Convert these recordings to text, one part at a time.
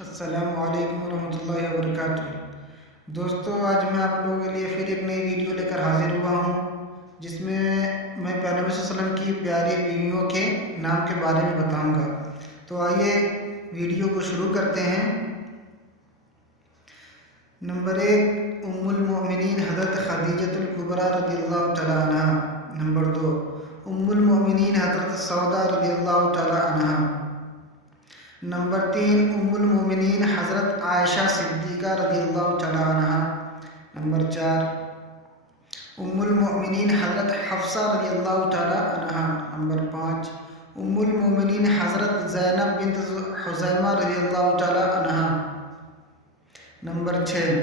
السلام علیکم ورحمۃ اللہ وبرکاتہ۔ دوستو، آج میں آپ لوگوں کے لیے پھر ایک نئی ویڈیو لے کر حاضر ہوا ہوں، جس میں میں پیغمبر صلی اللہ علیہ وسلم کی پیاری بیویوں کے نام کے بارے میں بتاؤں گا۔ تو آئیے ویڈیو کو شروع کرتے ہیں۔ نمبر 1، ام المؤمنین حضرت خدیجہ الکبریٰ رضی اللہ تعالیٰ عنہ۔ نمبر 2، ام المؤمنین حضرت سودا رضی اللہ تعالیٰ عنہ۔ نمبر 3، ام المؤمنین حضرت عائشہ صدیقہ رضی اللہ تعالیٰ عنہ۔ نمبر 4، ام المؤمنین حضرت حفصہ رضی اللہ تعالیٰ عنہ۔ نمبر 5، ام المؤمنین حضرت زینب بنت خزیمہ رضی اللہ تعالیٰ عنہ۔ نمبر 6،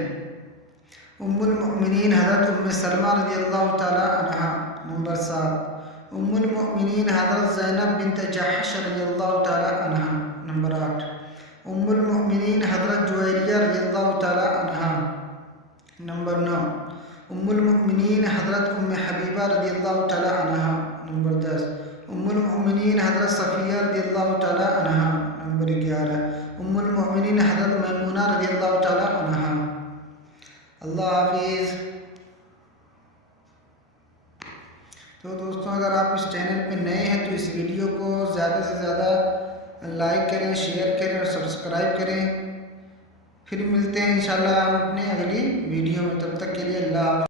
ام المؤمنین حضرت ام سلمہ رضی اللہ تعالیٰ عنہ۔ نمبر 7، ام المؤمنین حضرت زینب بنت جحش رضی اللہ تعالیٰ عنہ۔ نمبر 8، ام المؤمنین حضرت جویریہ رضی اللہ تعالیٰ عنہ۔ نمبر 9، ام المؤمنین حضرت ام حبیبہ رضی اللہ تعالیٰ عنہ۔ نمبر 10، ام المؤمنین حضرت صفیہ رضی اللہ تعالیٰ عنہ۔ نمبر 11، ام المؤمنین حضرت میمونہ رضی اللہ تعالیٰ عنہ۔ اللہ حافظ۔ تو دوستوں، اگر آپ اس چینل پہ نئے ہیں تو اس ویڈیو کو زیادہ سے زیادہ لائک کریں، شیئر کریں اور سبسکرائب کریں۔ پھر ملتے ہیں انشاءاللہ ہم اپنے اگلی ویڈیو میں، تب تک کے لیے اللہ حافظ۔